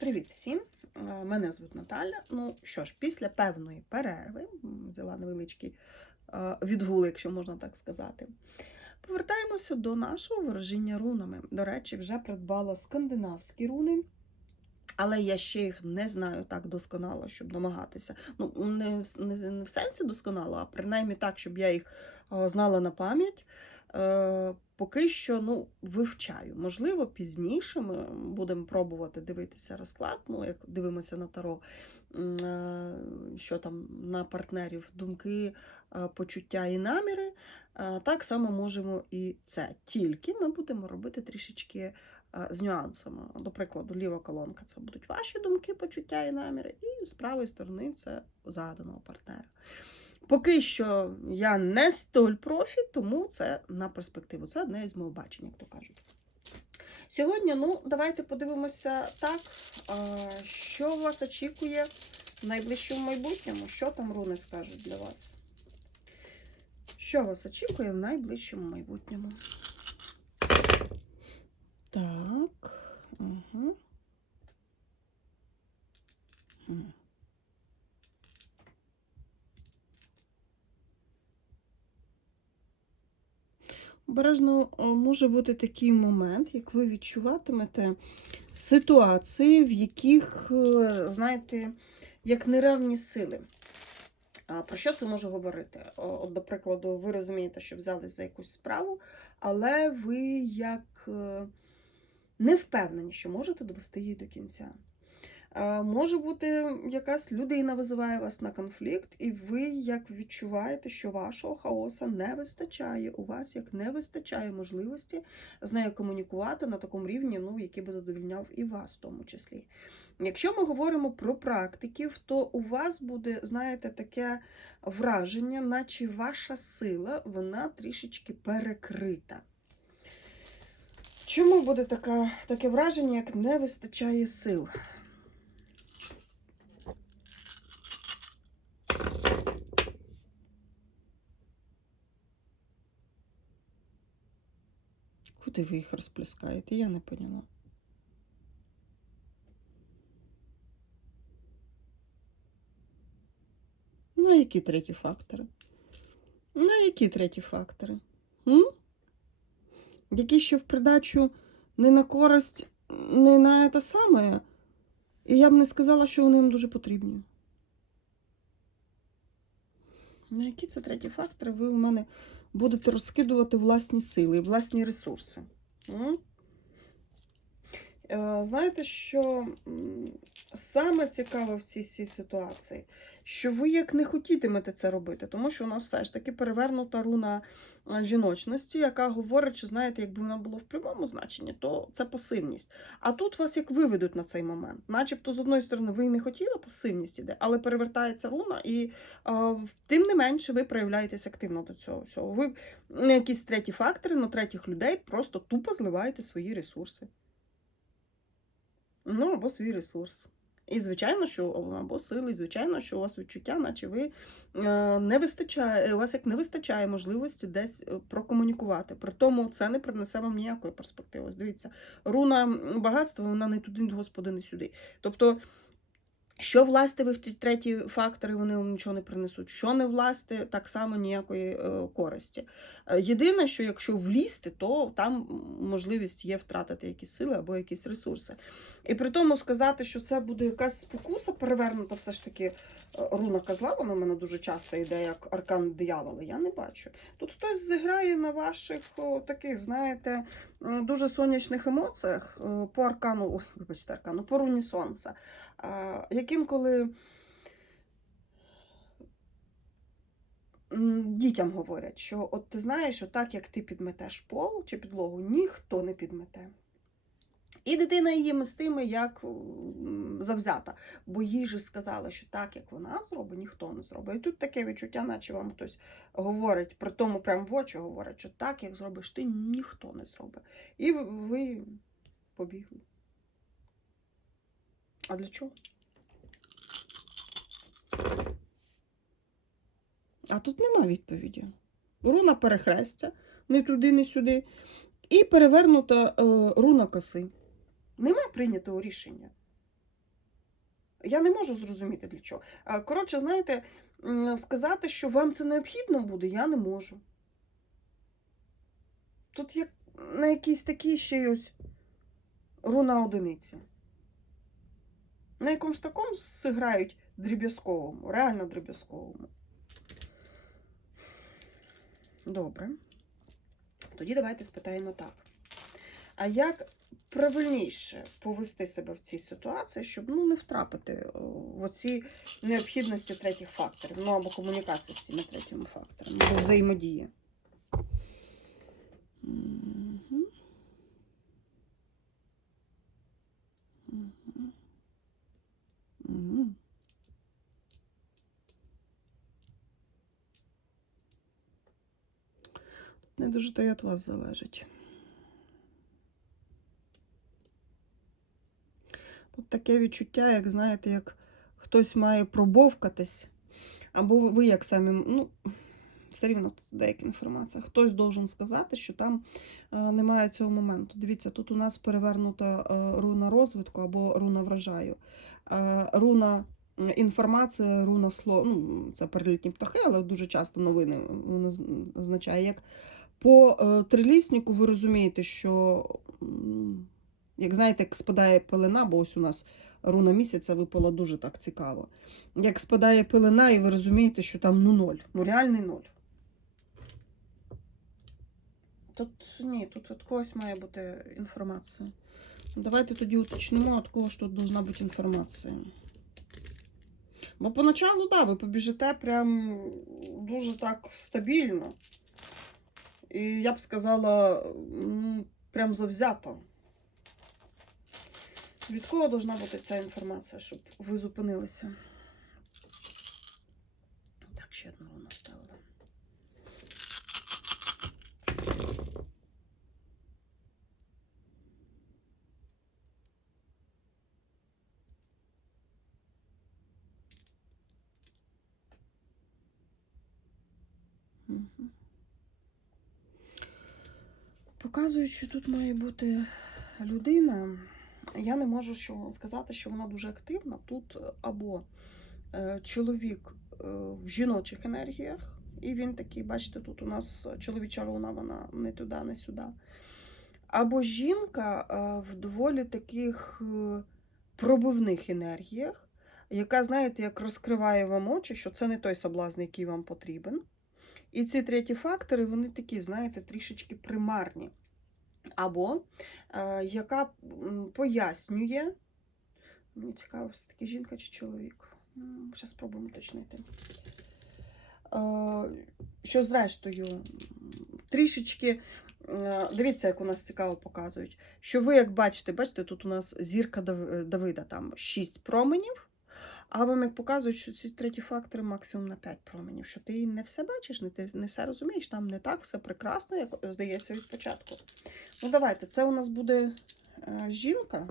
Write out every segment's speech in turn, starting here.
Привіт всім! Е, Мене звуть Наталя. Ну що ж, після певної перерви, взяла невеличкий е, відгул, якщо можна так сказати. Повертаємося до нашого ворожіння рунами. До речі, вже придбала скандинавські руни, але я ще їх не знаю так досконало, щоб намагатися. Ну, не, в- не, в сенсі досконало, а принаймні так, щоб я їх е, знала на пам'ять. Е, Поки що ну, вивчаю. Можливо, пізніше ми будемо пробувати дивитися розклад, ну, як дивимося на таро, е, що там на партнерів думки, е, почуття і наміри. Так само можемо і це. Тільки ми будемо робити трішечки з нюансами. До прикладу, ліва колонка це будуть ваші думки, почуття і наміри, і з правої сторони це заданого партнера. Поки що я не столь профі, тому це на перспективу. Це одне із моїх бачень, як то кажуть. Сьогодні, ну, давайте подивимося так, що вас очікує в найближчому майбутньому. Що там руни скажуть для вас? Що вас очікує в найближчому майбутньому? Так. Угу. Обережно е, може бути такий момент, як ви відчуватимете ситуації, в яких, е, знаєте, як неравні сили. А Про що це може говорити? От, до прикладу, ви розумієте, що взялись за якусь справу, але ви як е, не впевнені, що можете довести її до кінця. Е, Може бути, якась людина визиває вас на конфлікт, і ви як відчуваєте, що вашого хаоса не вистачає. У вас як не вистачає можливості з нею комунікувати на такому рівні, ну, який би задовільняв і вас в тому числі. Якщо ми говоримо про практиків, то у вас буде, знаєте, таке враження, наче ваша сила, вона трішечки перекрита. Чому буде така, таке враження, як не вистачає сил? Куди ви їх розплескаєте? Я не поняла. Ну, а які треті фактори? Ну, які треті фактори? М? Які ще в придачу не на користь, не на те саме. І я б не сказала, що вони їм дуже потрібні. На які це треті фактори? Ви у мене будете розкидувати власні сили власні ресурси. Е, Знаєте, що саме цікаве в цій всій ситуації, що ви як не хотітимете це робити, тому що у нас все ж таки перевернута руна е, жіночності, яка говорить, що знаєте, якби вона була в прямому значенні, то це пасивність. А тут вас як виведуть на цей момент. Начебто, з одної сторони, ви не хотіли, пасивність іде, але перевертається руна, і е, тим не менше ви проявляєтесь активно до цього всього. Ви на якісь треті фактори, на третіх людей просто тупо зливаєте свої ресурси. Ну, або свій ресурс. І, звичайно, що або сили, і, звичайно, що у вас відчуття, наче ви е, не вистачає, у вас як не вистачає можливості десь е, прокомунікувати. При тому це не принесе вам ніякої перспективи. Ось Дивіться, руна багатства, вона не туди, господи, не сюди. Тобто, що власти ви в ті треті фактори, вони вам нічого не принесуть. Що не власти, так само ніякої е, користі. Е, Єдине, що якщо влізти, то там можливість є втратити якісь сили або якісь ресурси. І при тому сказати, що це буде якась спокуса перевернута, все ж таки е, руна козла, вона в мене дуже часто йде як аркан диявола, я не бачу. Тут хтось зіграє на ваших о, таких, знаєте, дуже сонячних емоціях е, по аркану, ой, вибачте, аркану, по руні сонця, а, як інколи дітям говорять, що от ти знаєш, що так як ти підметеш пол чи підлогу, ніхто не підмете. І дитина її мстиме як завзята, бо їй же сказали, що так, як вона зробить, ніхто не зробить. І тут таке відчуття, наче вам хтось говорить, при тому прямо в очі говорить, що так, як зробиш ти, ніхто не зробить. І ви- побігли. А для чого? А тут нема відповіді. Руна перехрестя, не туди, не сюди. І перевернута е, руна коси. Нема прийнятого рішення. Я не можу зрозуміти для чого. Коротше, знаєте, сказати, що вам це необхідно буде, я не можу. Тут як на якійсь такій ще ось руна одиниці. На якомусь такому зіграють дріб'язковому, реально дріб'язковому. Добре. Тоді давайте спитаємо так. А як правильніше повести себе в цій ситуації, щоб ну, не втрапити в оці необхідності третіх факторів, ну або комунікації з цими третіми факторами, або взаємодії? Мгм. Не дуже то й від вас залежить. Тут таке відчуття, як знаєте, як хтось має пробовкатись, або ви- як самі, ну, все рівно деяка інформація. Хтось должен сказати, що там е, немає цього моменту. Дивіться, тут у нас перевернута е, руна розвитку або руна врожаю. Е, руна інформація, руна слово, ну, це перелітні птахи, але дуже часто новини вона означає як по триліснику ви розумієте, що, як знаєте, як спадає пелена, бо ось у нас руна місяця випала дуже так цікаво. Як спадає пелена, і ви розумієте, що там ну ноль, ну реальний ноль. Тут ні, тут від когось має бути інформація. Давайте тоді уточнимо, від кого ж тут должна бути інформація. Бо поначалу, так, да, ви побіжите прям дуже так стабільно. І я б сказала, ну, прям завзято. Від кого должна бути ця інформація, щоб ви зупинилися? Так, ще одну руну ставила. Мгм. Показують, тут має бути людина. Я не можу що сказати, що вона дуже активна. Тут або е, чоловік е, в жіночих енергіях, і він такий, бачите, тут у нас чоловіча руна, вона не туди, не сюди. Або жінка е, в доволі таких е, пробивних енергіях, яка, знаєте, як розкриває вам очі, що це не той соблазн, який вам потрібен. І ці треті фактори, вони такі, знаєте, трішечки примарні. Або е, яка пояснює, мені цікаво, все-таки жінка чи чоловік. Зараз спробуємо уточнити. Е, що зрештою, трішечки, е, дивіться, як у нас цікаво показують, що ви, як бачите, бачите, тут у нас зірка Давида, там 6 променів. А вам як показують, що ці треті фактори максимум на 5 променів, що ти не все бачиш, не, ти не все розумієш, там не так все прекрасно, як здається від початку. Ну, давайте, це у нас буде е, жінка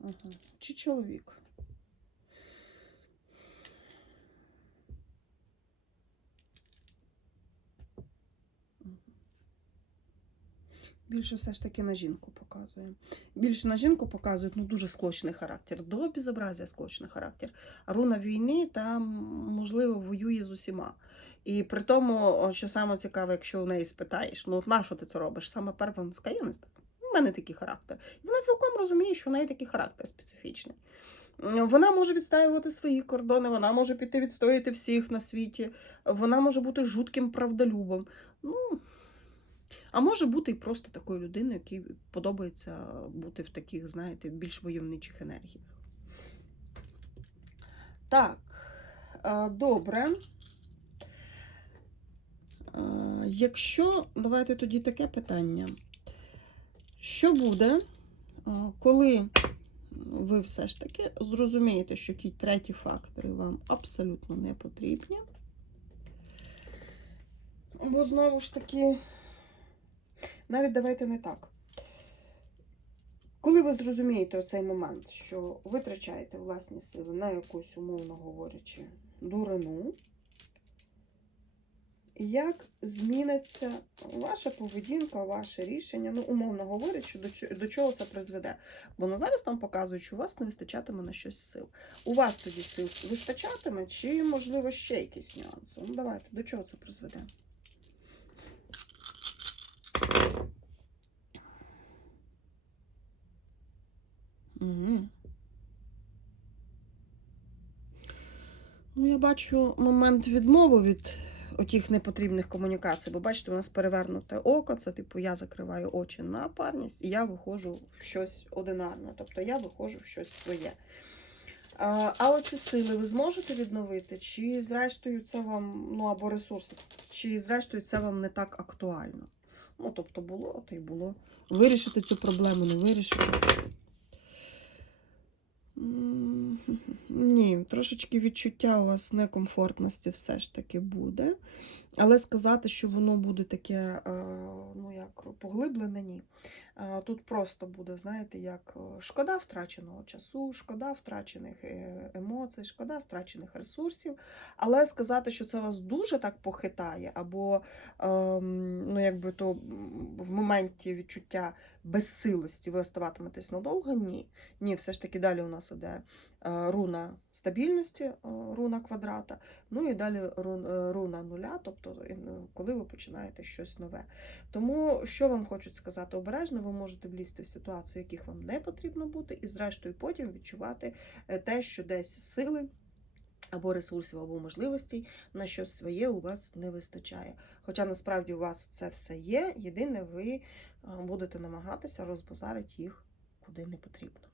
ага. чи чоловік. Більше все ж таки на жінку показує. Більше на жінку показують ну, дуже склочний характер. До безобразія склочний характер. А руна війни там, можливо, воює з усіма. І при тому, що саме цікаве, якщо у неї спитаєш, ну на що ти це робиш? Саме вона скаже, я. У мене такий характер. І вона цілком розуміє, що у неї такий характер специфічний. Вона може відстаювати свої кордони, вона може піти відстояти всіх на світі, вона може бути жутким правдолюбом. Ну, а може бути і просто такою людиною, якій подобається бути в таких, знаєте, більш войовничих енергіях. Так, е, добре. Е, Якщо, давайте тоді таке питання. Що буде, е, коли ви все ж таки зрозумієте, що ті треті фактори вам абсолютно не потрібні? Бо знову ж таки, навіть давайте не так. Коли ви зрозумієте оцей момент, що витрачаєте власні сили на якусь, умовно говорячи, дурину, як зміниться ваша поведінка, ваше рішення. Ну, умовно говорячи, до, чого це призведе. Бо на зараз там показують, що у вас не вистачатиме на щось сил. У вас тоді сил вистачатиме, чи, можливо, ще якісь нюанси? Ну, давайте, до чого це призведе? Ну, я бачу момент відмови від отих непотрібних комунікацій, бо бачите, у нас перевернуте око, це типу я закриваю очі на парність і я виходжу в щось одинарне, тобто я виходжу в щось своє. А, а оці сили ви зможете відновити, чи зрештою це вам, ну або ресурси, чи зрештою це вам не так актуально? Ну, тобто було, то й було. Вирішити цю проблему, не вирішити. М, Ні, трошечки відчуття у вас некомфортності все ж таки буде. Але сказати, що воно буде таке, е, ну як поглиблене, ні. Е, Тут просто буде, знаєте, як е, шкода втраченого часу, шкода втрачених емоцій, шкода втрачених ресурсів. Але сказати, що це вас дуже так похитає, або ем, ну, якби то в моменті відчуття безсилості ви оставатиметесь надовго, ні. Ні, все ж таки далі у нас іде руна стабільності, е, руна квадрата, ну і далі е, руна нуля, тобто е, коли ви починаєте щось нове. Тому що вам хочуть сказати, обережно ви можете влізти в ситуації, в яких вам не потрібно бути, і зрештою потім відчувати те, що десь сили. Або ресурсів, або можливостей на щось своє у вас не вистачає. Хоча насправді у вас це все є, єдине, ви будете намагатися розбазарити їх куди не потрібно.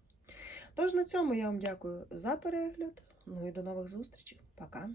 Тож на цьому я вам дякую за перегляд. Ну і до нових зустрічей. Пока!